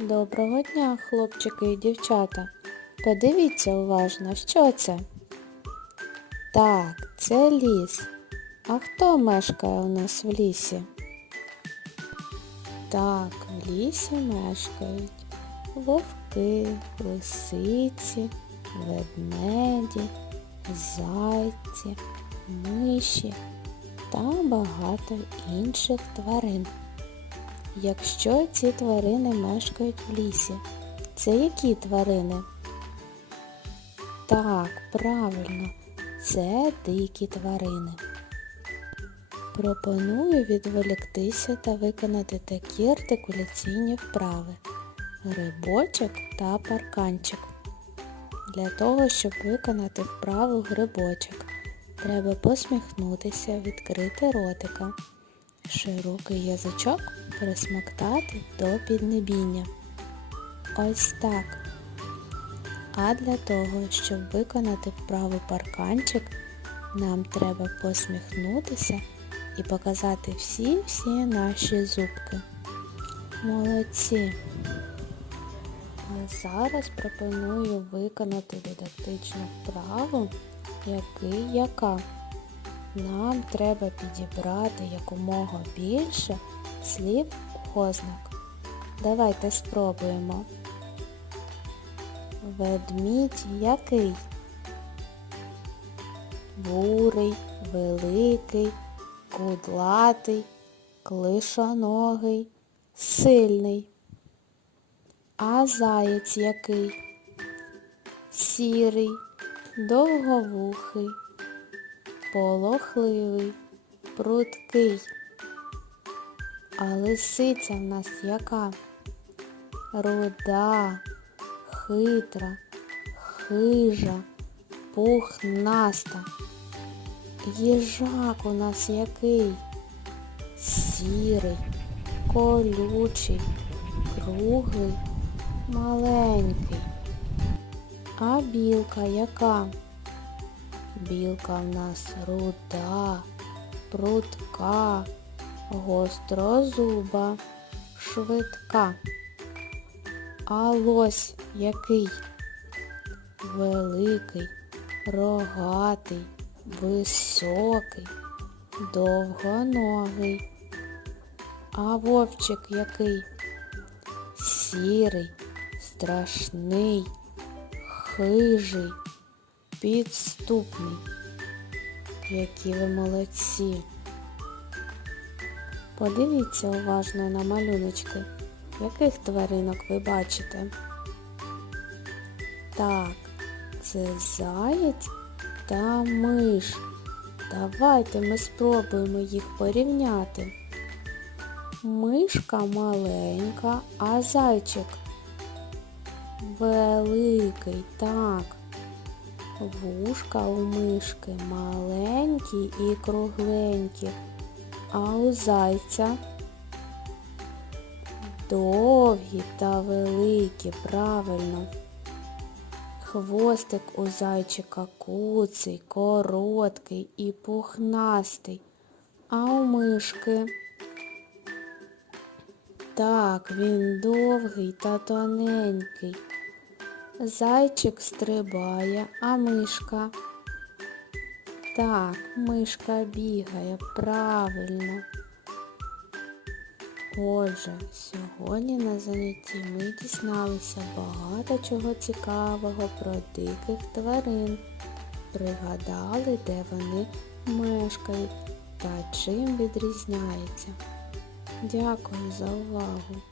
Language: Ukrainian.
Доброго дня, хлопчики і дівчата. Подивіться уважно, що це? Так, це ліс. А хто мешкає у нас в лісі? Так, в лісі мешкають вовки, лисиці, ведмеді, зайці, миші та багато інших тварин. Якщо ці тварини мешкають в лісі, це які тварини? Так, правильно, це дикі тварини. Пропоную відволіктися та виконати такі артикуляційні вправи грибочок та парканчик. Для того, щоб виконати вправу грибочок, треба посміхнутися, відкрити ротика, широкий язичок присмоктати до піднебіння. Ось так. А для того, щоб виконати вправу парканчик, нам треба посміхнутися і показати всі-всі наші зубки. Молодці! А зараз пропоную виконати дидактичну вправу, який яка. Нам треба підібрати якомога більше слів ознак. Давайте спробуємо. Ведмідь який? Бурий, великий, кудлатий, клишоногий, сильний. А заєць який? Сірий, довговухий, полохливий, прудкий. А лисиця в нас яка? Руда, хитра, хижа, пухнаста. Їжак у нас який? Сірий, колючий, круглий, маленький. А білка яка? Білка в нас руда, прудка, гострозуба, швидка. А лось який? Великий, рогатий, високий, довгоногий. А вовчик який? Сірий, страшний, хижий, підступний. Які ви молодці! Подивіться уважно на малюночки, яких тваринок ви бачите. Так, це заєць та миш. Давайте ми спробуємо їх порівняти. Мишка маленька, а зайчик великий, так. Вушка у мишки маленькі і кругленькі, а у зайця довгі та великі, правильно. Хвостик у зайчика куций, короткий і пухнастий, а у мишки так, він довгий та тоненький. Зайчик стрибає, а мишка. Так, мишка бігає правильно. Отже, сьогодні на занятті ми дізналися багато чого цікавого про диких тварин. Пригадали, де вони мешкають та чим відрізняються. Дякую за увагу!